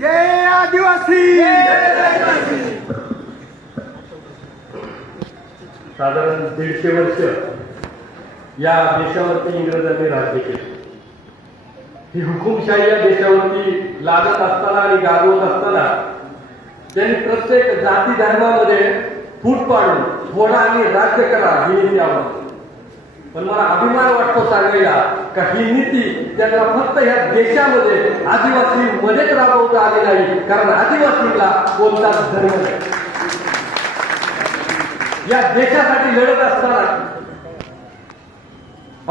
जय आदिवासी! साधारण दीडशे वर्ष या देशावरती इंग्रजांनी राज्य केले. ही हुकुमशाही या देशावरती लागत असताना आणि गाजवत असताना त्यांनी प्रत्येक जाती धर्मामध्ये फूट पाडून थोडा आणि राज्य करा ही नीती आवडते. पण मला अभिमान वाटतो सांगायला का ही नीती त्यांना फक्त ह्या देशामध्ये आदिवासी मध्येच राबवता आली नाही. कारण आदिवासीला कोणताच धर्म नाही. या देशासाठी लढत असताना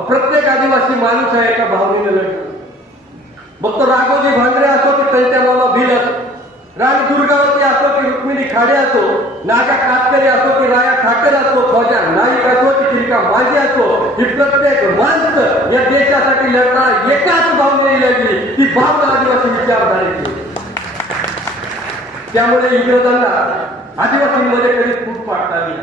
प्रत्येक आदिवासी माणूस आहे एका भावनेने लढतो. मग तो राघोजी भांगरे असो की त्यांच्या मामा भील असो. राणी असो की रुक्मिणी खाडे असो नागा कातकरी असो की राया ठाकर असो ख्वाजा नाईक असो की तिरका माझी असो ही प्रत्येक माणसं या देशासाठी लढणारा एकाच भावनेने लढली ती भावना आदिवासी विचारधारेची. त्यामुळे इंग्रजांना आदिवासींमध्ये कधी फूट पाडता आली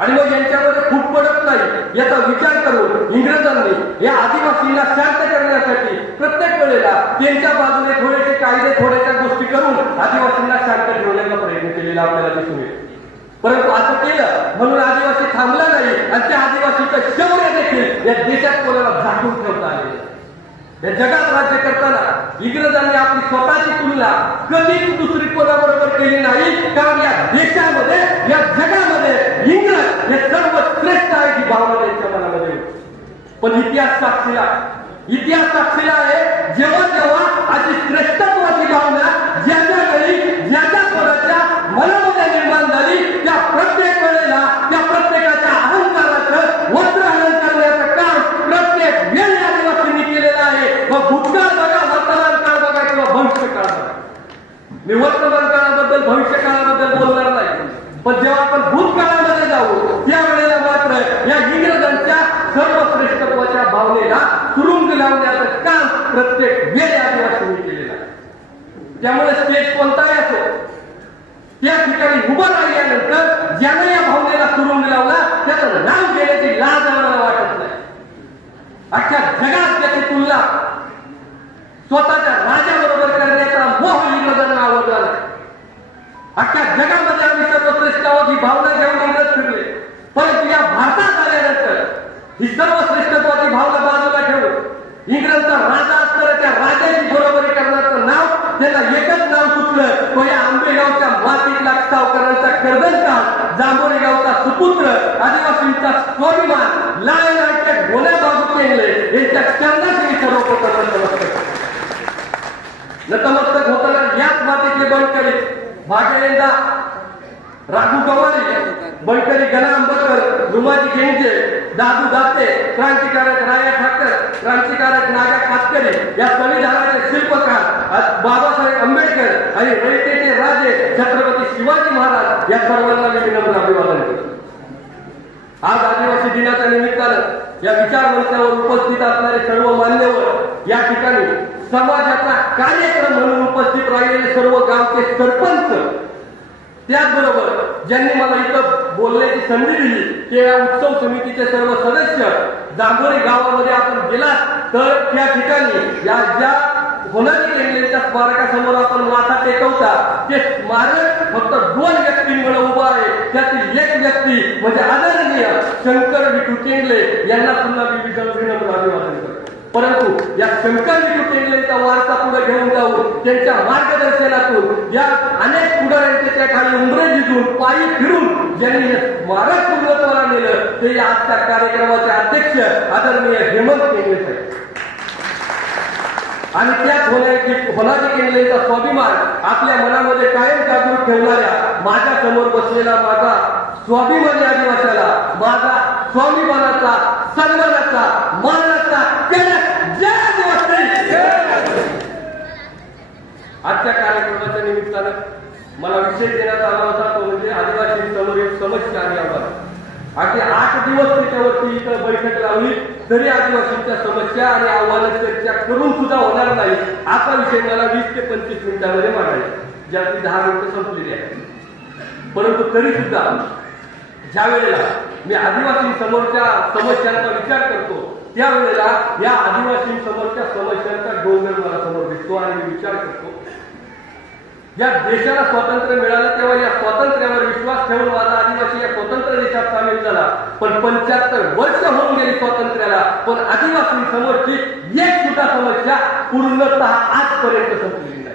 आणि मग यांच्यामध्ये फूट पडत नाही. याचा विचार करून इंग्रजांनी या आदिवासींना शांत करण्यासाठी प्रत्येक वेळेला त्यांच्या बाजूने थोडेसे कायदे थोड्याशा गोष्टी करून आदिवासींना शांत ठेवण्याचा प्रयत्न केलेला आपल्याला दिसून येतो परंतु असं केलं म्हणून आदिवासी थांबला नाही आणि त्या आदिवासीचं शौर्य देखील या देशात कोणाला झाकून या जगात राज्य करताना इंग्रजांनी आपली स्वतःची तुलना कधीच दुसरी कोणाबरोबर केली नाही. कारण या देशामध्ये या जगामध्ये इंग्रज हे सर्व श्रेष्ठ आहे ही भावना त्यांच्या मनामध्ये. पण इतिहास साक्षीला इतिहास साक्षीला आहे जेव्हा जेव्हा अशी श्रेष्ठत्वाची भावना ज्याच्या वेळी ज्याच्या कोणाच्या मनामध्ये निर्माण झाली त्या प्रत्येक वेळेला भूतकाळ बघा वर्तमान काळ बघा किंवा भविष्य काळ बघा मी वर्तमान काळाबद्दल भविष्य काळाबद्दल बोलणार नाही. पण जेव्हा आपण भूतकाळामध्ये जाऊ त्यावेळेला मात्र या इंग्रजांच्या सर्व श्रेष्ठत्वाच्या भावनेला तुरुंग लावण्याचं काम प्रत्येक वेळी सुरू केलेलं आहे. त्यामुळे स्टेज कोणताही असो त्या ठिकाणी उभं राहिल्यानंतर ज्याने या भावनेला तुरुंग लावला त्याचं नाव घेण्याची लाज आम्हाला वाटत नाही. अख्ख्या जगात त्याची तुलना स्वतःच्या राजा बरोबर करण्याचा मोह इंग्रजांना आवडला नाही अख्ख्या जगामध्ये आम्ही सर्वश्रेष्ठ आहोत ही भावना घेऊन इंग्रज फिरले परंतु या भारतात आल्यानंतर ही सर्वश्रेष्ठत्वाची भावना बाजूला ठेवून इंग्रजचा राजा असताना त्या राजाची बरोबरी करण्याचं नाव त्याला एकच नाव सुचलं तो या आंबेगावच्या मातीतला सावकारांचा कर्दनकाळ जांभोरी गावचा सुपुत्र आदिवासींचा स्वाभिमान लायनाच्या गोल्या बाजू केले यांच्या चंदाशी सर्वप्रथम नमस्कार नतमस्तक होताना याच मातीचे बंडकरी भागेंदा राखू कवारी बळकरी गणा आंबेडकर रुमाजी गेंजे दादू दाते क्रांतिकारक राया ठाकर क्रांतिकारक नागा कातकरी या संविधानाचे शिल्पकार बाबासाहेब आंबेडकर आणि रयतेचे राजे छत्रपती शिवाजी महाराज या सर्वांना मी विनम्र अभिवादन करतो. आज आदिवासी दिनाच्या निमित्तानं या विचार मंचावर उपस्थित असणारे सर्व मान्यवर या ठिकाणी समाजाचा कार्यक्रम म्हणून उपस्थित राहिलेले सर्व गावचे सरपंच त्याचबरोबर ज्यांनी मला इथं बोलण्याची संधी दिली ते या उत्सव समितीचे सर्व सदस्य जांभोरी गावामध्ये आपण गेलात तर त्या ठिकाणी या ज्या होणारी केलेल्या स्मारकासमोर आपण माथा टेकवता ते स्मारक फक्त दोन व्यक्तींमुळे उभं आहे त्यातील एक व्यक्ती म्हणजे आदरणीय शंकर विठू केंगले यांना पुन्हा मी विनम्र अभिवादन परंतु या शंकर विठू वारसा पुढे घेऊन जाऊन त्यांच्या मार्गदर्शनातून या अनेक पुढाऱ्यांच्या त्या खाली उमरे जिजून पायी फिरून ज्यांनी हे स्मारक पूर्वत्वाला नेलं ते या आजच्या कार्यक्रमाचे अध्यक्ष आदरणीय हेमंत केंद्रे साहेब. आणि त्याच होण्याची होणारी केलेला स्वाभिमान आपल्या मनामध्ये कायम जागृत ठेवणाऱ्या माझ्यासमोर बसलेला माझा स्वाभिमानी आदिवासाला माझा स्वाभिमानाचा सन्मानाचा मानाचा त्याला जय आजच्या कार्यक्रमाच्या निमित्तानं मला विशेष देण्यात आला होता तो म्हणजे आदिवासी समोरील समस्या आणि आव्हान अगदी आठ दिवस त्याच्यावरती इथं बैठक लावली तरी आदिवासींच्या समस्या आणि आव्हानं चर्चा करून सुद्धा होणार नाही असा विषय मला वीस ते पंचवीस मिनिटांमध्ये मांडायचा ज्यातली दहा मिनिटं संपलेली आहेत. परंतु तरी सुद्धा ज्या वेळेला मी आदिवासी समोरच्या समस्यांचा विचार करतो त्यावेळेला या आदिवासी समोरच्या समस्यांचा डोंगर मला समोर दिसतो आणि मी विचार करतो. या देशाला स्वातंत्र्य मिळालं तेव्हा या स्वातंत्र्यावर विश्वास ठेवून माझा आदिवासी या स्वतंत्र देशात सामील झाला. पण पंच्याहत्तर वर्ष होऊन गेली स्वातंत्र्याला पण आदिवासी समोरची एक सुद्धा समस्या पूर्णतः आजपर्यंत संपलेली नाही.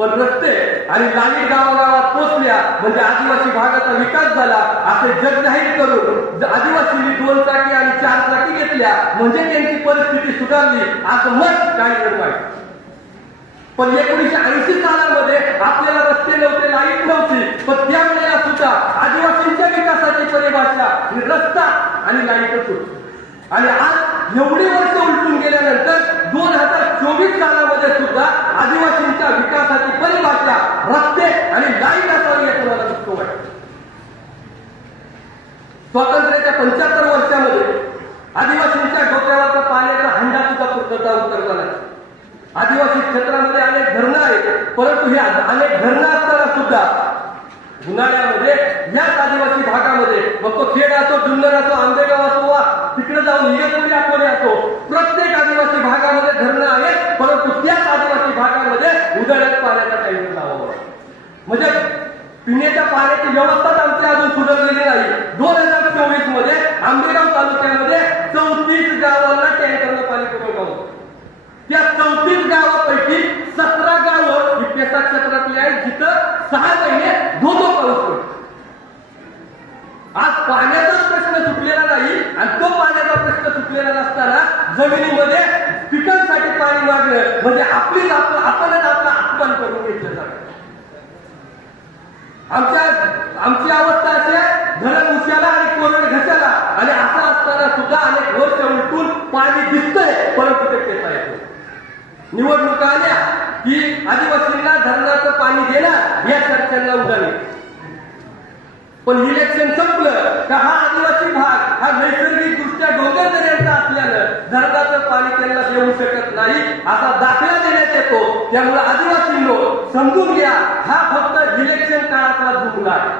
पण रस्ते आणि लाली गावागावात पोचल्या म्हणजे आदिवासी भागाचा विकास झाला असे जग जाहीर करून आदिवासी आदिवासींनी दोन चाकी आणि चार चाकी घेतल्या म्हणजे त्यांची परिस्थिती सुधारली असं मत काही जण पण एकोणीशे ऐंशी सालामध्ये आपल्याला रस्ते नव्हते लाइट नव्हती. पण त्यावेळेला सुद्धा आदिवासींच्या विकासाची परिभाषा रस्ता आणि लाईटच होती. आणि आज एवढी वर्ष उलटून गेल्यानंतर दोन हजार चोवीस सालामध्ये सुद्धा आदिवासींच्या विकासाची परिभाषा रस्ते आणि लाइट असावी याचं मला दुःख वाटत स्वातंत्र्याच्या पंच्याहत्तर वर्षामध्ये आदिवासींच्या डोक्यावरचा पाण्याचा हंडा सुद्धा पूर्णता उतरला नाही. आदिवासी क्षेत्रामध्ये अनेक धरणं आहेत परंतु हे अनेक धरणं असताना सुद्धा उन्हाळ्यामध्ये याच आदिवासी भागामध्ये मग तो खेड असो जुन्नर असो आंबेगाव असो तिकडे जाऊन इगतपुरी अकोले असो प्रत्येक आदिवासी भागामध्ये धरणं आहेत परंतु त्याच आदिवासी भागामध्ये उन्हाळ्यात पाण्याचा टँकर लावावा म्हणजे पिण्याच्या पाण्याची व्यवस्थाच आमची अजून सुधारलेली नाही. दोन हजार चोवीसमध्ये आंबेगाव तालुक्यामध्ये चौतीस गावांना टँकरनं पाणी पुरवठा होतो. त्या चौतीस गावापैकी सतरा गावं ही पेसा क्षेत्रातली आहेत जिथं सहा महिने धो धो पाऊस पडतो. आज पाण्याचाच प्रश्न सुटलेला नाही आणि तो पाण्या प्रश्न सुटलेला नसताना जमिनीमध्ये पिकांसाठी पाणी मागणं म्हणजे आपलीच आपलं आपणच आपलं अपमान करून घेतलं जात. आमच्या आमची अवस्था अशी आहे धरण उशाला आणि कोरड घशाला आणि असं असताना सुद्धा अनेक वर्ष उलटून पाणी दिसतंय परंतु ते पेता येत निवडणुका आल्या की आदिवासींना धरणाचं पाणी देणार या चर्चांना उडाली पण इलेक्शन संपलं तर हा आदिवासी भाग हा नैसर्गिक दृष्ट्या डोंगर दऱ्यांचा असल्यानं धरणाचं पाणी त्यांना देऊ शकत नाही. असा दाखला देण्यात येतो. त्यामुळे आदिवासी लोक समजून घ्या हा फक्त इलेक्शन काळातला जुमला आहे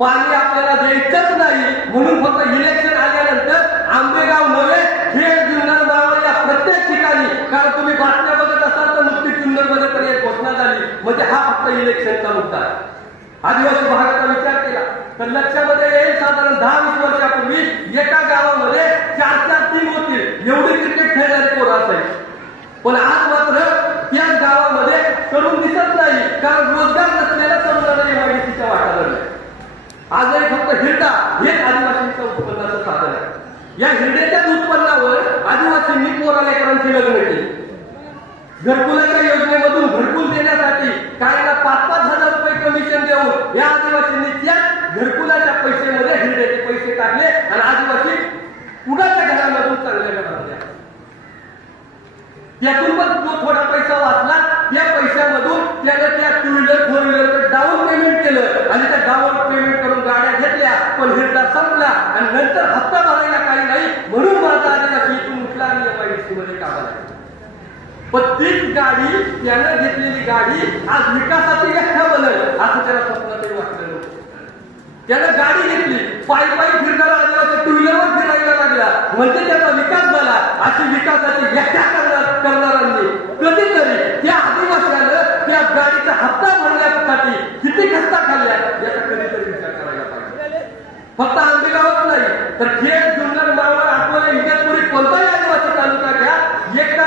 पाणी आपल्याला द्यायचंच नाही. म्हणून फक्त इलेक्शन आल्यानंतर आंबेगाव नव्हे खेड जुन्नर मावळ या प्रत्येक ठिकाणी. कारण तुम्ही बातम्या बघत असाल तर नुकती जुन्नरमध्ये घोषणा झाली म्हणजे हा फक्त इलेक्शनचा मुद्दा आहे. आदिवासी भागाचा विचार तर लक्षामध्ये येईल साधारण दहा वीस वर्षापूर्वी एका गावामध्ये चार चार टीम होतील एवढी क्रिकेट खेळणारे पोरं असायचे. पण आज मात्र त्या गावामध्ये तरुण दिसत नाही कारण रोजगार नसलेल्या तरुणांना एमआयडीसीच्या वाटा नाही आजही फक्त हिरडा हेच आदिवासींचं उत्पन्नाचं साधन आहे. या हिरड्याच्याच उत्पन्नावर आदिवासींनी पोरालेकरांची लग्न केली. घरकुलाच्या योजनेमधून घरकुल देण्यासाठी काहींना पाच पाच हजार रुपये कमिशन देऊन या आदिवासींनी त्याच घरकुलाच्या पैशामध्ये हिरड्याचे पैसे टाकले आणि आदिवासी कुणाच्या घरामधून चांगल्या त्यातून पण तो थोडा पैसा वाचला. त्या पैशामधून त्यानं त्या टू व्हीलर फोर व्हीलरचं डाऊन पेमेंट केलं आणि त्या डाऊन पेमेंट करून गाड्या घेतल्या पण हिरडा संपला आणि नंतर हप्ता भरायला काही नाही. म्हणून माझा आदिवासी इथून उठला आणि या मध्ये कामाला प्रत्येक गाडी त्यानं घेतलेली गाडी आज विकासाची व्याख्या बनल असं त्याला स्वप्नातही वाटलं. त्यानं गाडी घेतली पायी पायी फिरणारा लागला टू व्हीलरवर फिरायला लागला. म्हणजे त्याचा विकास झाला. अशी विकासाची व्याख्या करणार करणारांनी कधीतरी त्या आदिवासीनं त्या गाडीचा हप्ता भरण्यासाठी किती खस्ता खाल्ल्या याचा कधीतरी विचार करायला पाहिजे. फक्त आंबेगावच नाही तर खेळ जुन्नर मावळ आठवले इगतपुरी कोणताही आदिवासी तालुका घ्या एका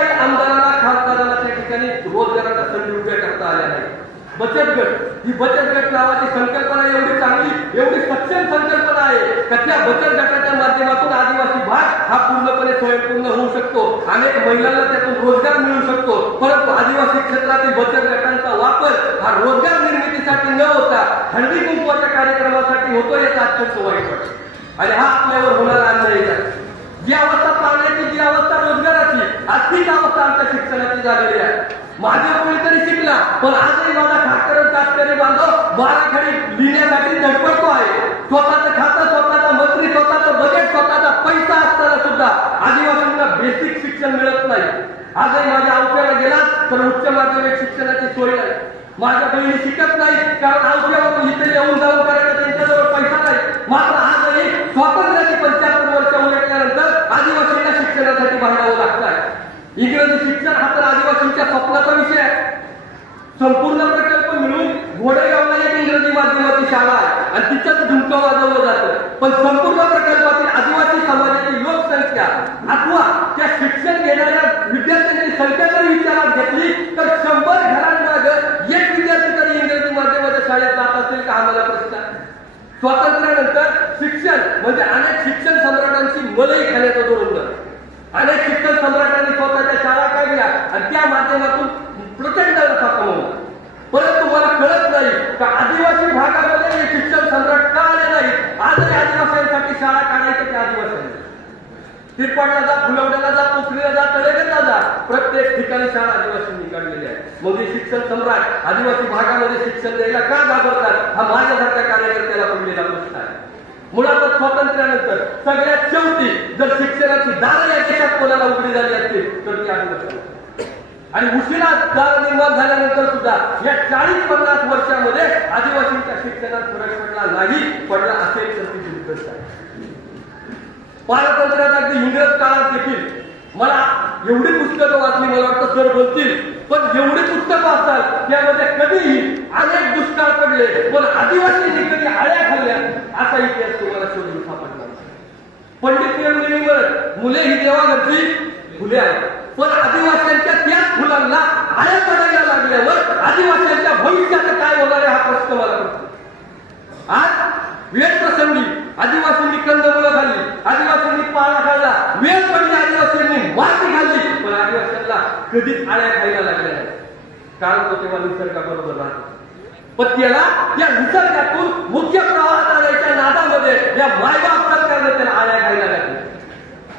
एकाही आमदाराला खासदाराला त्या ठिकाणी रोजगाराच्या संधी उभ्या करता आल्या नाही बचत गट ही बचत गट नावाची संकल्पना एवढी चांगली एवढी सक्षम संकल्पना आहे का त्या बचत गटाच्या माध्यमातून आदिवासी भाग हा पूर्णपणे स्वयंपूर्ण होऊ शकतो. अनेक महिलांना त्यातून रोजगार मिळू शकतो. परंतु आदिवासी क्षेत्रातील बचत गटांचा वापर हा रोजगार निर्मितीसाठी न होता हळदी कुंकवाच्या कार्यक्रमासाठी होतो याचा अत्यंत वाईट वाटतं आणि हा आपल्यावर होणारा अन्याय आहे जी अवस्था पाण्याची जी अवस्था रोजगाराची आज तीच अवस्था आमच्या शिक्षणाची झालेली आहे. माझे कोणीतरी शिकला पण आजही माझा खाटकर कातकरी बांधव बाराखडी लिहिण्यासाठी धडपडतो आहे. स्वतःचं खातं स्वतःचा मंत्री स्वतःचं बजेट स्वतःचा पैसा असताना सुद्धा आदिवासींना बेसिक शिक्षण मिळत नाही. आजही माझ्या अवक्याला गेला तर उच्च माध्यमिक शिक्षणाची सोय नाही. माझ्या बहिणी शिकत नाही कारण अवक्यावर इथे येऊन जाऊन करायला त्यांच्याजवळ पैसा नाही. मात्र आजही स्वातंत्र्याची पंचायत वर्ष उलटल्यानंतर आदिवासींना शिक्षणासाठी भांडावं लागत आहे इंग्रजी शिक्षण हा तर आदिवासींच्या स्वप्नाचा विषय आहे. संपूर्ण प्रकल्प मिळून घोडेगावला एक इंग्रजी माध्यमाची शाळा आहे आणि तिच्यात झुमकं वाजवलं जातं. पण संपूर्ण प्रकल्पातील आदिवासी समाजाची लोकसंख्या अथवा त्या शिक्षण घेणाऱ्या विद्यार्थ्यांची संख्या जर विचारात घेतली तर शंभर घरांमाग एक विद्यार्थी तरी इंग्रजी माध्यमाच्या शाळेत जात असेल का आम्हाला प्रश्न स्वातंत्र्यानंतर शिक्षण म्हणजे अनेक शिक्षण सम्राटांची मलई खाण्याचं धोरण अनेक शिक्षण सम्राटांनी स्वतःच्या शाळा काढल्या आणि त्या माध्यमातून प्रचंड नफा कमवला. परंतु मला कळत नाही का आदिवासी भागामध्ये शिक्षण सम्राट का आले नाही आजही आदिवासींसाठी शाळा काढायच्या त्या आदिवासी. तिरपाडला जा फुलवड्याला जा पोखरीला जा तळेगडला जा. प्रत्येक ठिकाणी शाळा आदिवासींनी काढलेली आहे. मग हे शिक्षण सम्राट आदिवासी भागामध्ये शिक्षण द्यायला का घाबरतात? हा माझ्यासारख्या कार्यकर्त्याला पडलेला प्रश्न आहे मुळातच स्वातंत्र्यानंतर सगळ्यात शेवटी जर शिक्षणाची दारं या देशात कोणाला उघडी झाली असतील तर ती आदिवासी आणि उशिरा दार निर्माण झाल्यानंतर सुद्धा या चाळीस पन्नास वर्षामध्ये आदिवासींच्या शिक्षणात फरक पडला नाही पडला असेल तर ती दुर्दशा आहे पारतंत्र्यात अगदी इंग्रज काळात देखील मला एवढी पुस्तकं वाचली मला वाटतं सर बोलतील पण एवढी पुस्तकं असतात त्यामध्ये कधीही अनेक दुष्काळ पडले पण आदिवासींनी कधी आळ्या खाल्ल्या असा इतिहास तुम्हाला शोधून सापडला. पंडित नेमलेली मुले ही देवाघरची फुले आहेत पण आदिवासींच्या त्याच फुलांना आळ्या पडायला लागल्यावर आदिवासींच्या भविष्याचं काय होणार आहे हा प्रश्न मला पडतो. आज वेळ प्रसंगी आदिवासींनी कंदमुळं खाल्ली आदिवासींनी पाळा खाल्ला. वेळ पडली आदिवासींनी. माती खाल्ली. पण आदिवासींना कधीच आळ्या खायला लागल्या नाही कारण तो तेव्हा निसर्गाबरोबर राहतो. पण त्याला या निसर्गातून मुख्य प्रवाहात आल्याच्या नादामध्ये या मायबाप सरकारने त्याला आळ्या खायला लागल्या.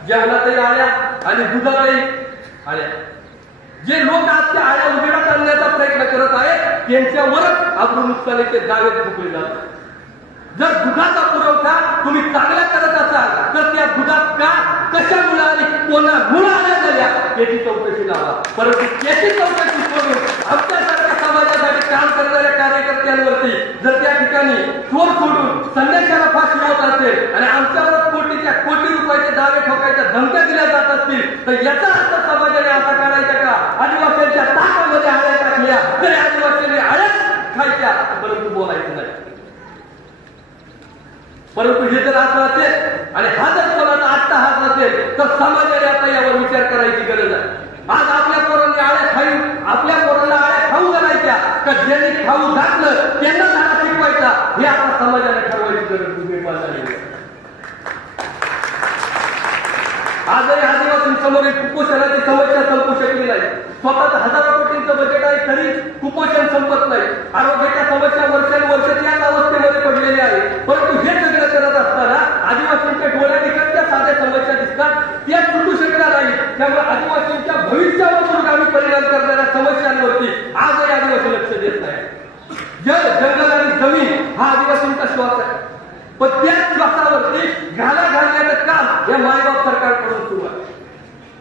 जेवणातही आल्या आणि दुधालाही आल्या जे लोक आज त्या आळ्या उजेडात आणण्याचा प्रयत्न करत आहेत त्यांच्यावरच आपण नुकसानीचे दावे फुकले जातात. जर दुधाचा पुरवठा तुम्ही चांगला करत असाल तर त्या दुधात का कशामुळे कोणा गुण आल्या झाल्या याची चौकशी लावा. परंतु त्याची चौकशी करून आमच्यासारख्या समाजासाठी काम करणाऱ्या कार्यकर्त्यांवरती जर त्या ठिकाणी चोर सोडून संदेशाला फाशी होत असेल आणि आमच्यावर कोटीच्या कोटी रुपयाचे दावे ठोकायच्या धमक्या दिल्या जात असतील तर याचा अर्थ समाजाने असा काढायचा का? आदिवासींच्या ताकामध्ये आळ्या टाकल्या तरी आदिवासींनी आळ्याच खायच्या परंतु बोलायचं नाही. परंतु हे जर असं असेल आणि हा जर कोणाचा आत्ता हात नसेल तर समाजाने आता यावर विचार करायची गरज आहे. आज आपल्या पोरांनी आळ्या खाऊ आपल्या पोरांना आळ्या खाऊ घालायच्या का ज्यांनी खाऊ घातलं त्यांना धडा शिकवायचा हे आता समाजाने ठरवायची गरज निर्माण झाली आजही आदिवासी समोर एक कुपोषणाची समस्या संपू शकली नाही. स्वतःच हजारो कोटींचं बजेट आहे तरी कुपोषण संपत नाही. आरोग्याच्या समस्या वर्षानुवर्ष त्याच अवस्थेमध्ये पडलेल्या आहे. परंतु हे सगळं आदिवासींच्या त्या साध्या समस्या दिसतात. त्या सुटू शकणार नाही त्यामुळे आदिवासींच्या भविष्यावर आम्ही परिणाम करणाऱ्या समस्यांवरती आजही आदिवासी लक्ष देत नाही जल जंगल आणि जमीन हा आदिवासींचा श्वास आहे पण त्याच श्वासावरती घाला घालण्याचं काम या मायबाप सरकारकडून सुरू आहे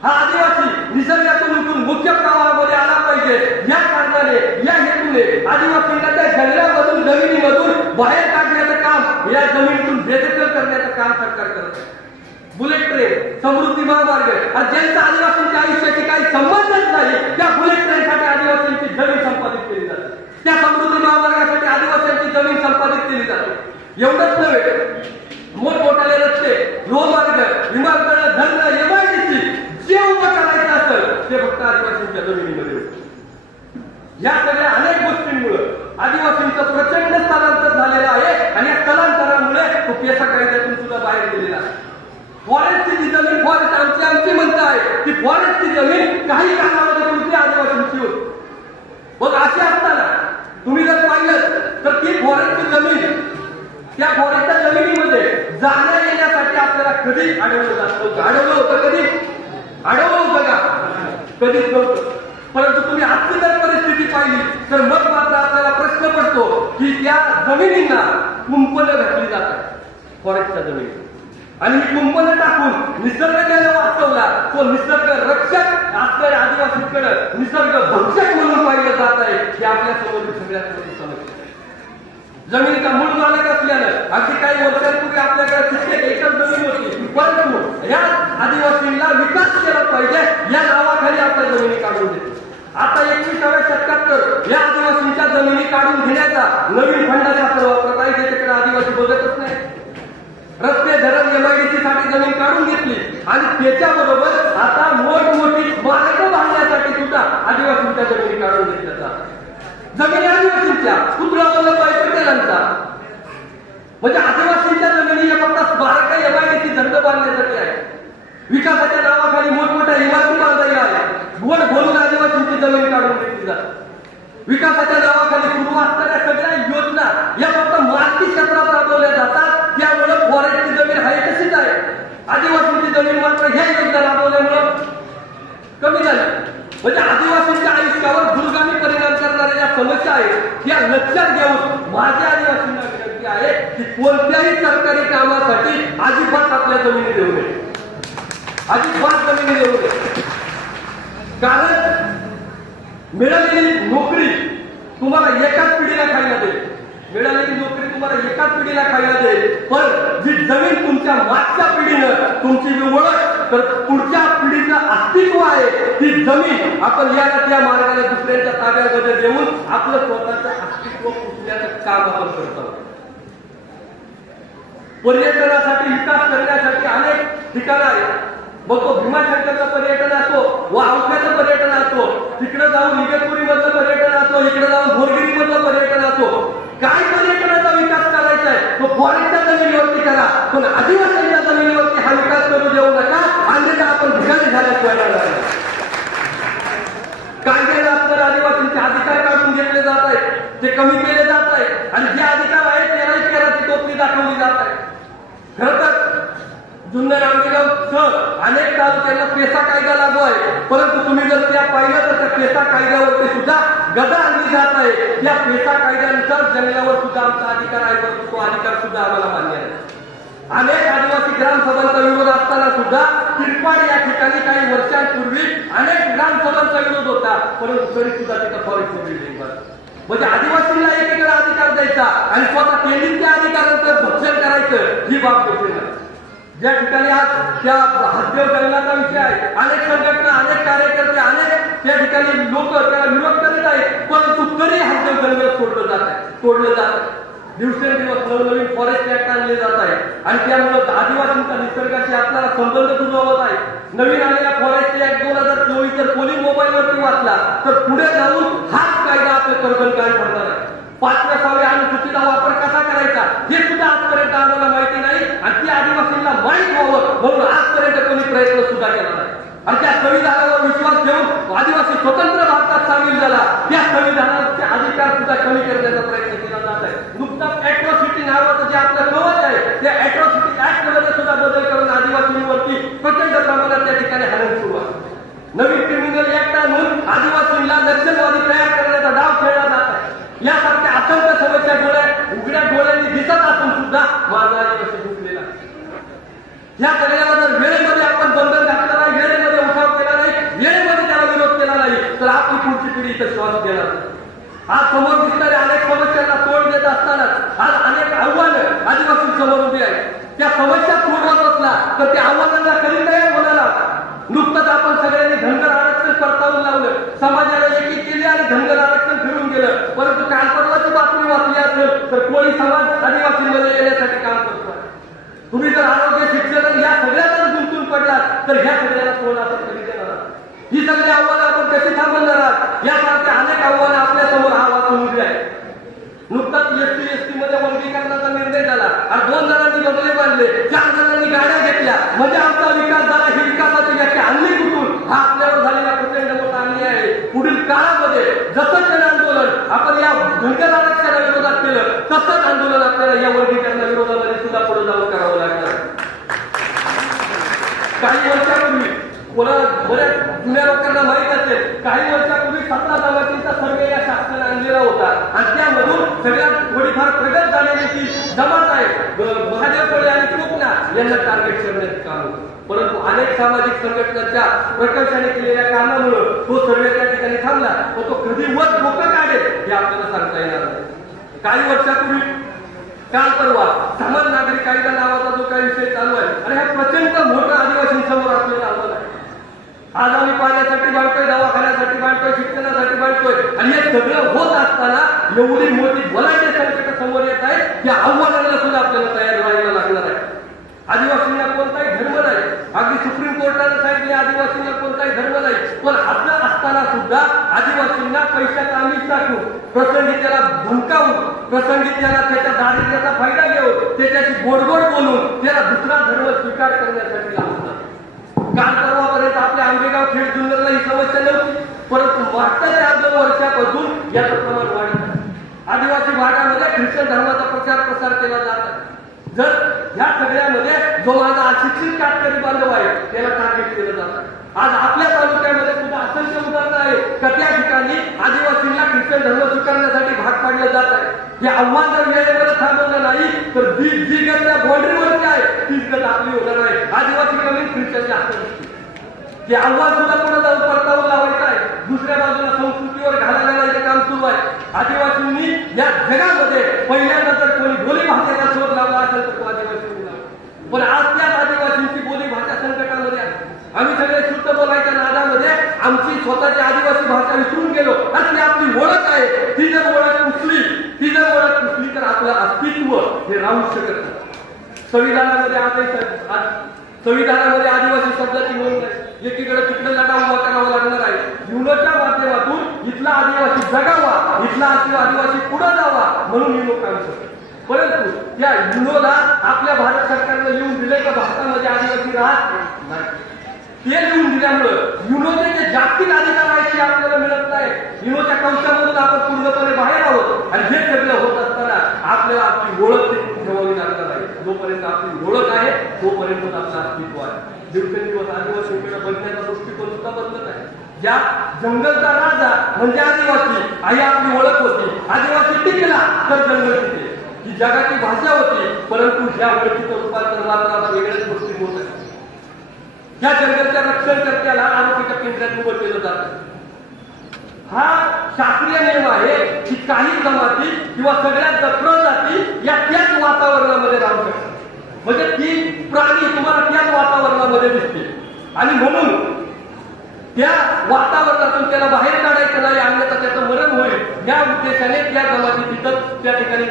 हा आदिवासी निसर्गातून उठून मुख्य प्रवाहामध्ये आला पाहिजे या कारणाने या हेतूने आदिवासींना त्या जंगलामधून जमिनीमधून बाहेर काढण्याचं काम या जमिनीतून बेदखल करण्याचं काम सरकार करत आहे. बुलेट ट्रेन समृद्धी महामार्ग. आणि ज्यांचा आदिवासींच्या आयुष्याशी काही संबंधच नाही त्या बुलेट ट्रेनसाठी आदिवासींची जमीन संपादित केली जाते. त्या समृद्धी महामार्गासाठी आदिवासींची जमीन संपादित केली जाते. एवढंच नव्हे मोठमोठाले रस्ते लोहमार्ग विमानतळ धरण एमआयडीसी जे उभं करायचं असेल ते फक्त आदिवासींच्या जमिनीमध्ये या सगळ्या अनेक गोष्टींमुळे आदिवासींचं प्रचंड स्थलांतर झालेलं स्थलांतरामुळे तो पेसा कायद्यातून सुद्धा बाहेर गेलेला फॉरेस्टची जी जमीन फॉरेस्ट आमची आमची म्हणत आहे. ती फॉरेस्टची जमीन काही कारणामध्ये कुठली आदिवासींची होती. मग अशी असताना तुम्ही जर पाहिलं तर ती फॉरेस्टची जमीन त्या फॉरेस्टच्या जमिनीमध्ये जाण्या येण्यासाठी आपल्याला कधी अडवलं जात अडवलं होतं कधी? अडवलं होतं का? कधीच नव्हतं. परंतु तुम्ही आजची जर परिस्थिती पाहिली तर मग मात्र आपल्याला प्रश्न पडतो की त्या जमिनींना कुंपणं घातली जातात. फॉरेस्टच्या जमिनी. आणि कुंपण टाकून निसर्ग ज्याला वाचवला. तो निसर्ग रक्षक असणाऱ्या आदिवासीकडे निसर्ग भक्षक म्हणून पाहिलं जात आहे हे आपल्यासमोर सगळ्यात मोठी समस्या जमिनीचा मूळ मालक असल्यानं अगदी काही वर्षांपूर्वी आपल्याकडे तिथे एकच जमीन होती. परंतु या आदिवासींना विकास केला पाहिजे या नावाखाली आपल्या जमिनी काढून देते. आता एकविसाव्या शतकात तर या आदिवासींच्या जमिनी काढून घेण्याचा नवीन फंडाचा वापरत आहे त्याच्याकडे आदिवासी बघतच नाही. रस्ते धरण एमआयडीसी साठी जमीन काढून घेतली. आणि त्याच्याबरोबर आता मोठमोठी मार्ग बांधण्यासाठी सुद्धा आदिवासींच्या जमिनी काढून घेतल्या जमिनी आदिवासींच्या पुतळा वल्लभभाई पटेलांचा म्हणजे आदिवासींच्या जमिनी या फक्त स्मारक एमआयडीसी धंद बांधण्यासाठी आहे. विकासाच्या नावाखाली मोठमोठ्या इमारती बांधायला आल्या. गोड बोलून आदिवासींची जमीन काढून घेतली जाते. विकासाच्या नावाखाली सुरू असणाऱ्या सगळ्या योजना या फक्त मराठी क्षेत्रात राबवल्या जातात. त्यामुळे फॉरेस्टची जमीन आहे तशीच आहे. आदिवासींची जमीन मात्र ह्या योजना राबवल्यामुळं कमी झाली. म्हणजे आदिवासींच्या आयुष्यावर दुर्गामी परिणाम करणाऱ्या ज्या समस्या आहेत या लक्षात घेऊन माझ्या आदिवासींना विनंती आहे की कोणत्याही सरकारी कामासाठी अजिबात आपल्या जमिनी देऊ नये. अजिबात जमिनी देऊ नये. कारण मिळालेली नोकरी तुम्हाला एकाच पिढीला खायला देईल मिळालेली नोकरी तुम्हाला एकाच पिढीला खायला देईल पण जी जमीन तुमच्या मागच्या पिढीनं तुमची जी ओळख तर पुढच्या पिढीचं अस्तित्व आहे ती जमीन आपण या त्या मार्गाने दुसऱ्यांच्या ताब्यामध्ये देऊन आपलं स्वतःचं अस्तित्व पुसण्याचं काम आपण करतो पर्यटनासाठी विकास करण्यासाठी अनेक ठिकाणं आहेत. मग तो भीमाशंकरचा पर्यटन असतो व अवघ्याचं पर्यटन असतो तिकडे जाऊन इगतपुरी मधलं पर्यटन असतो इकडे जाऊन भोरगिरी मधलं पर्यटन असतो काय पर्यटन विकास करायचा आहे तो फॉरेनच्या जमिनीवरती करा पण आदिवासींच्या जमिनीवरती हा विकास करू देऊ नका अन्यथा आपण भिकारी झाल्याशिवाय राहणार नाही. कायदे असणारे आदिवासींचे अधिकार काढून घेतले जात आहेत ते कमी केले जात आहेत आणि जे अधिकार आहेत त्यालाही केराची टोपली दाखवली जात आहे खर तर जुन्नर आंबेगाव सह अनेक पेसा कायदा लागू आहे. परंतु तुम्ही जर त्या पाहिलं तर त्या पेसा कायद्यावरती सुद्धा गदा आणली जात आहे या पेसा कायद्यानुसार जंगलावर सुद्धा आमचा अधिकार आहे परंतु तो अधिकार सुद्धा आम्हाला मान्य आहे. अनेक आदिवासी ग्रामसभांचा विरोध असताना सुद्धा किरपाड या ठिकाणी काही वर्षांपूर्वी अनेक ग्रामसभांचा विरोध होता परंतु तरी सुद्धा तिथं फॉरेस्ट बिल्डिंग म्हणजे आदिवासींना एकीकडे अधिकार द्यायचा आणि स्वतः केंद्रीय त्या अधिकारांचं भक्षण करायचं ही बाब होती नाही. ज्या ठिकाणी आज त्या हद्देव जंगलाचा विषय आहे अनेक संघटना अनेक कार्यकर्ते अनेक त्या ठिकाणी लोक त्याला विरोध करीत आहेत परंतु तरी हद्देव जंगल सोडलं जात आहे तोडलं जात आहे. दिवसेंदिवस नवनवीन फॉरेस्ट ऍक्ट आणले जात आहे. आणि त्यामुळे आदिवासींचा निसर्गाशी आपल्याला संबंध दुरावत आहे. नवीन आलेल्या फॉरेस्ट ऍक्ट दोन हजार चोवीस जर कोणी मोबाईलवरती वाचला तर पुढे जाऊन हाच कायदा आपल्या कर्तनकारी पडणार आहे. पात्र सहाव्या अनुसूचीचा वापर कसा करायचा हे सुद्धा आजपर्यंत आम्हाला माहिती नाही. आणि त्या आदिवासींना माहीत व्हावं म्हणून आजपर्यंत कोणी प्रयत्न सुद्धा केला नाही. आणि त्या संविधानावर विश्वास ठेवून आदिवासी स्वतंत्र भारतात सामील झाला. या संविधानाचे अधिकार सुद्धा कमी करण्याचा प्रयत्न केला जात आहे. नुकताच अॅट्रॉसिटी नावाचं जे आपलं कवच आहे त्या अॅट्रॉसिटी ऍक्टमध्ये सुद्धा बदल करून आदिवासींवरती प्रचंड प्रमाणात त्या ठिकाणी हरण सुरू आहे. नवीन क्रिमिनल ऍक्ट आणून आदिवासींना नक्षलवादी तयार करण्याचा डाव खेळला जात आहे यासारख्या असंख्य समस्या डोळ्या उघड्या डोळ्यांनी दिसत असून सुद्धा माझा आदिवासी झुकलेला आहे. या जर वेळेमध्ये आपण बंधन घातलं नाही वेळेमध्ये उठाव केला नाही वेळेमध्ये त्याला विरोध केला नाही तर आपली पुढची पिढी इथं श्वास देणार आज समोर दिसणाऱ्या अनेक समस्यांना तोंड देत असताना आज अनेक आव्हानं आदिवासी समोर उभी आहेत. त्या समस्या सोडवत असला तर त्या आव्हानांना कधी तयार होणार नुकतंच आपण सगळ्यांनी धनगर आरक्षण परतावून लावलं. समाजाला एकी केली आणि धनगर आरक्षण फिरून गेलं परंतु काल परवाची बातमी वाचली असेल तर कोळी समाज आदिवासींमध्ये येण्यासाठी काम करतो. तुम्ही जर आरोग्य शिक्षण या सगळ्यातच गुंतून पडलात तर ह्या सगळ्याला कोण आपण कधी देणार? ही सगळी आव्हानं आपण कशी थांबवणार आहात यासारख्या अनेक आव्हानं आपल्यासमोर हा वाचून उभी आहे नुकताच एसटी एसटी मध्ये वर्गीकरणाचा निर्णय झाला. आणि दोन जणांनी बंगले बांधले चार जणांनी गाड्या घेतल्या. म्हणजे आमचा विकास झाला. ही विकासाची व्याख्या आणली कुठून? हा आपल्यावर झालेला प्रचंड मोठा आणली आहे. पुढील काळामध्ये जसं जन आंदोलन आपण या धनगर आरक्षणा विरोधात केलं तसंच आंदोलन आपल्याला या वर्गीकरणाला सुद्धा पुढे जाऊन करावं लागणार. काही वर्षापूर्वी कोणा बऱ्याच जुन्या लोकांना माहीत असेल काही वर्षापूर्वी सतरा जमातीचा सर्वे या शासनाने आणलेला होता. आणि त्यामधून सगळ्यात थोडीफार प्रगत झालेली ती जमात आहे. ब- महादेव कोळे आणि कोकणा यांना टार्गेट करण्याचं काम होतं. परंतु अनेक सामाजिक संघटनांच्या प्रकर्षाने केलेल्या कारणामुळं तो सर्वे त्या ठिकाणी थांबला. व तो कधी वर डोकं काढेल हे आपल्याला सांगता येणार नाही. काही वर्षापूर्वी काल परवा समान नागरिक कायदा नावाचा जो काही विषय चालू आहे आणि हा प्रचंड मोठा आदिवासींसमोर असलेला आव्हान आहे. आज आम्ही पाण्यासाठी बांधतोय दवाखान्यासाठी बांधतोय शिक्षणासाठी बांधतोय आणि हे सगळं होत असताना एवढी मोठी बलाढ्य संकट समोर येत आहे या आव्हानाला सुद्धा आपल्याला तयार व्हायला लागणार आहे. आदिवासींना कोणताही अगदी सुप्रीम कोर्टाने सांगितले आदिवासींना कोणताही धर्म नाही. पण असं असताना सुद्धा आदिवासींना पैशात आमिष टाकू प्रसंगी त्याला धमकावून प्रसंगी त्याला त्याच्या दारिद्र्याचा फायदा घेऊन त्याच्याशी गोडगोड बोलून त्याला दुसरा धर्म स्वीकार करण्यासाठी लावतात काल परवापर्यंत आपल्या आंबेगाव खेड जुन्नरला ही समस्या नव्हती परंतु मागच्या चार दोन वर्षापासून याचं प्रमाण वाढत आहे. आदिवासी भागामध्ये ख्रिश्चन धर्माचा प्रचार प्रसार केला जात आहे. जर या सगळ्यामध्ये जो माझा अशिक्षित काटकरी बांधव आहे त्याला टार्गेट केलं जात आज आपल्या तालुक्यामध्ये सुद्धा असंख्य उदाहरणं आहे का त्या ठिकाणी आदिवासींना ख्रिश्चन धर्म स्वीकारण्यासाठी भाग पाडलं जात आहे. हे आव्हान जर वेळेमध्ये थांबवलं नाही तर जी जी गत त्या बाउंड्रीवरची आहे तीच गत आपली होणार आहे. आदिवासी कमी ख्रिश्चन जास्त दिसतील. ते आव्हान सुद्धा पुढे जाऊन परतावून लावायचं आहे? दुसऱ्या बाजूला संस्कृतीवर घालायला काम सुरू आहे. आदिवासींनी या जगामध्ये पहिल्यांदा जर कोणी बोली भाषेचा शोध लावला असेल तर तो आदिवासी पण आज त्याच आदिवासींची बोली भाषा संकटामध्ये आहे. आम्ही सगळे शुद्ध बोलायच्या नादामध्ये आमची स्वतःची आदिवासी भाषा विसरून गेलो. आणि ती आपली ओळख आहे. ती जर ओळख उचली ती जर ओळख उचली तर आपलं अस्तित्व हे राहू शकत संविधानामध्ये आता संविधानामध्ये आदिवासी शब्दाची नोंद आहे एकीकडे तिकडे लढा उभा करावा लागणार आहे. युनोच्या माध्यमातून इथला आदिवासी जगावा इथला आदिवासी पुढे जावा म्हणून युनो लोकांचं परंतु या युनोला आपल्या भारत सरकारनं लिहून दिले का भारतामध्ये आदिवासी राहत नाही? ते लिहून दिल्यामुळं युनोचे जे जागतिक अधिकार आहेत ते आपल्याला मिळत नाही. युनोच्या कवचामधून आपण पूर्णपणे बाहेर आहोत आणि हे सगळं होत असताना आपल्याला आपली ओळख टिकवून ठेवावी लागणार आहे जोपर्यंत आपली ओळख आहे तोपर्यंत आपलं अस्तित्व आहे. दिवसेंदिवस आदिवासींकडे बघण्याचा दृष्टिकोन सुद्धा बदलत आहे. या जंगलचा राजा म्हणजे आदिवासी. आई आपली ओळख होती. आदिवासी टिकला तर जंगल टिकले. ही जगाची भाषा होती परंतु ह्या ओळखीचं रूपांतर मात्र वेगळ्याच गोष्टी होत आहे. या जंगलच्या रक्षण रक्षणकर्त्याला आरोपीच्या केंद्रात उभं केलं जातं हा शास्त्रीय नियम आहे की काही जमाती किंवा सगळ्या जाती या त्याच वातावरणामध्ये राहू शकतात. म्हणजे ती प्राणी तुम्हाला त्याच वातावरणामध्ये दिसते आणि म्हणून त्या वातावरणातून त्याला बाहेर काढायचं नाही आणण्याचं त्याचं मरण होईल. या उद्देशाने त्या जमाती तिथं त्या ठिकाणी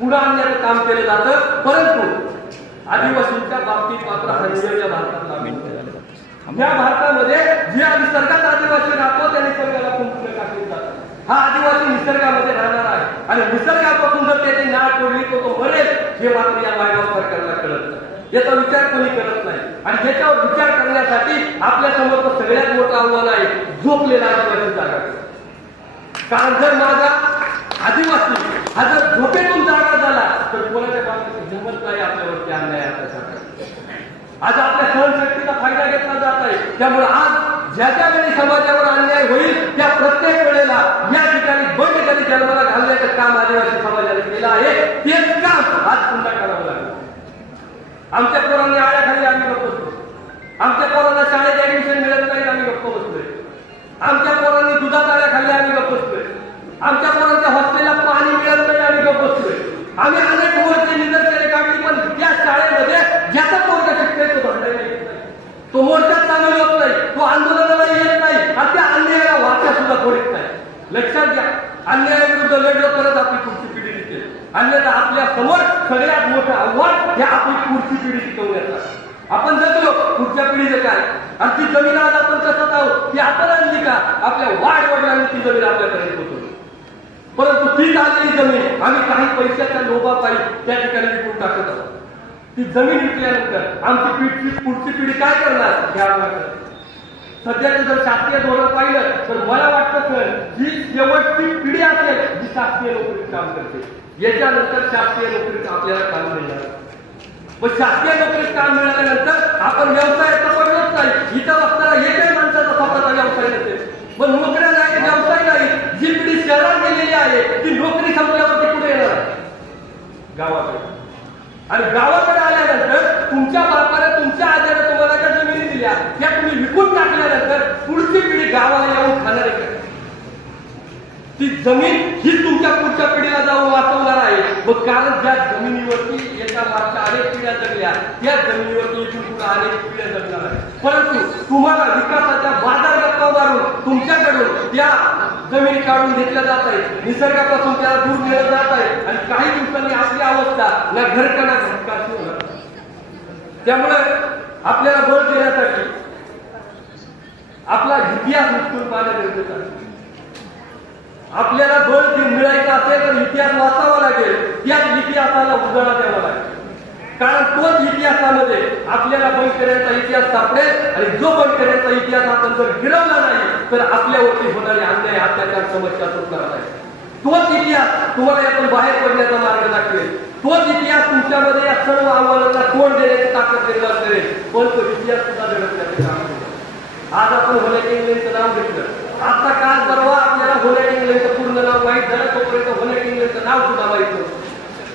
पुढे आणण्याचं काम केलं जातं. परंतु आदिवासींच्या बाबतीत मात्र हा भारतात लागू या भारतामध्ये जे निसर्गात आदिवासी राहतो त्या निसर्गाला कुंपण टाकले जातात हा आदिवासी निसर्गामध्ये राहणार आहे. आणि निसर्गापासून जर त्याची नाळ तोडली तो तो मरेल हे मात्र या मायबाप सरकारला कळत नाही. याचा विचार कोणी करत नाही. आणि याच्यावर विचार करण्यासाठी आपल्यासमोर सगळ्यात मोठं आव्हान आहे झोपलेला आदिवासी जागा. कारण जर माझा आदिवासी हा जर झोपेतून जागा झाला तर कोणाच्या बाबतीत हिंमत नाही आपल्यावरती अन्याय आता आज आपल्या सहनशक्तीचा फायदा घेतला जात आहे. त्यामुळे आज ज्या ज्या वेळी समाजावर अन्याय होईल त्या प्रत्येक वेळेला या ठिकाणी बंद कधी जन्माला घालण्याचं काम आदिवासी समाजाने केलं आहे तेच काम आज पुन्हा करावं लागलं. आमच्या पोरांनी आळ्याखाली आम्ही गप्प बसतो आमच्या पोरांना शाळेत ऍडमिशन मिळत नाही आम्ही गप्प बसतोय आमच्या पोरांनी दुधात आळ्याखाली आम्ही गप्प बसतोय आमच्या पोरांच्या हॉस्टेलला पाणी मिळत नाही आम्ही गप्प बसतोय आम्ही अनेक वर्ष निदर्शन तो मोर्चा सामील होत नाही. तो आंदोलनाला येत नाही. आणि त्या अन्यायाला वाचा सुद्धा करीत नाही. लक्षात घ्या. अन्यायाविरुद्ध लढलं परत आपली पुढची पिढी दिसते अन्यथा आपल्यासमोर सगळ्यात मोठं आव्हान हे आपली पुढची पिढी टिकवण्याचं आपण जगलो. पुढच्या पिढीचं काय आणि ती जमीन आज आपण कसं आहोत. ती आपण आणली का? आपल्या वाढ वडिलांनी ती जमीन आपल्यापर्यंत होतो परंतु ती आलेली जमीन आम्ही काही पैशाच्या लोभापायी त्या ठिकाणी विकून टाकत आहोत. ती जमीन विकल्यानंतर आमची पिढी पुढची पिढी काय करणार? हे सध्याचं जर शासकीय धोरण पाहिलं तर मला वाटतं सर जी शेवटची पिढी असेल जी शासकीय नोकरीत काम करते. याच्यानंतर शासकीय नोकरीत आपल्याला काम मिळणार. पण शासकीय नोकरीत काम मिळाल्यानंतर आपण व्यवसाय पडलोच नाही. इथं असताना एकही माणसाचा स्वतःचा व्यवसाय नसेल पण नोकऱ्या नाही व्यवसाय नाही. जी पिढी शहरात गेलेली आहे ती नोकरी संपल्यावरती कुठे येणार? गावाकडे. आणि गावाकडे आल्यानंतर तुमच्या बापाने तुमच्या आजाने तुम्हाला ज्या जमिनी दिल्या. त्या तुम्ही विकून टाकल्यानंतर पुढची पिढी गावाला येऊन खाणार आहे ती जमीन ही तुमच्या पुढच्या पिढीला जाऊन वाचवणार आहे. मग कारण ज्या जमिनीवरती एका मागच्या अनेक पिढ्या जगल्या त्या जमिनीवरती इथून पुढे अनेक पिढ्या जगणार आहे परंतु तुम्हाला विकास तुमच्याकडून त्या जमिनी काढून घेतल्या जात आहेत निसर्गापासून त्याला दूर नेलं जात आहे. आणि काही दिवसांनी आपली अवस्था ना घरका ना घटकाची होणार त्यामुळे आपल्याला बळ देण्यासाठी आपला इतिहास उचलून पाहणं गरजेचं आहे. आपल्याला बळ मिळायचं असेल तर इतिहास वाचावा लागेल. त्याच इतिहासाला उजाळा द्यावा लागेल. कारण तोच इतिहासामध्ये आपल्याला बंकऱ्यांचा इतिहास सापडेल आणि जो बंकऱ्यांचा इतिहास आपण जर गिरवला नाही तर आपल्यावरती होणारे अन्याय अत्याचार समस्या सुटणार नाही तोच इतिहास तुम्हाला यातून बाहेर पडण्याचा मार्ग दाखवेल. तोच इतिहास तुमच्यामध्ये या सर्व आव्हानांना तोंड देण्याची ताकद निर्माण करेल. पण तो इतिहास सुद्धा घडवण्याचे काम आज आपण होण्याचे इंग्लंडचं नाव घेतलं. आता काय परवा आपल्याला होलेट इंग्लंडचं पूर्ण नाव माहीत झालं तोपर्यंत होलेट इंग्लंडचं नाव सुद्धा माहीत नव्हतं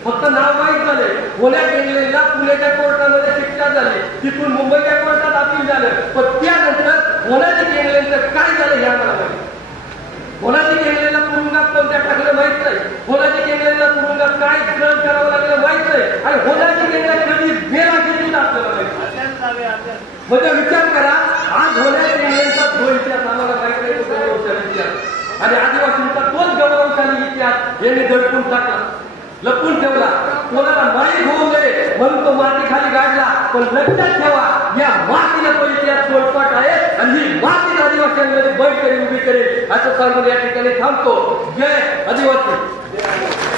फक्त नाव माहीत झाले होलेट इंग्लंडला पुण्याच्या कोर्टामध्ये शिक्षा झाली. तिथून मुंबईच्या कोर्टात अपील झालं. पण त्यानंतर होण्याची इंग्लंडचं काय झालं या आम्हाला माहिती होण्याची तुरुंगात कोणत्या टाकलं माहीत नाही. होण्याची इंग्लंडला तुरुंगात काय ग्रहण करावं लागलं माहीत नाही. आणि होण्याची इंग्लंड कधी गेला गेली आपल्याला माहीत म्हणजे विचार करा आज होण्याच्या इंग्लंडचा तो इतिहास आम्हाला माहीत नाही तो गौरवशाली इतिहास आणि आदिवासींचा तोच गौरवशाली इतिहास यांनी दडपून टाकला. लपून ठेवला. कोणाला माहीत होऊ नये म्हणून तो माती खाली गाडला. पण लक्षात ठेवा या मातीला पहिले इतिहास तोडपाट आहे आणि ही माती आदिवासींमध्ये बैठ करी उभी करेल. असं सांगून या ठिकाणी थांबतो. जय आदिवासी.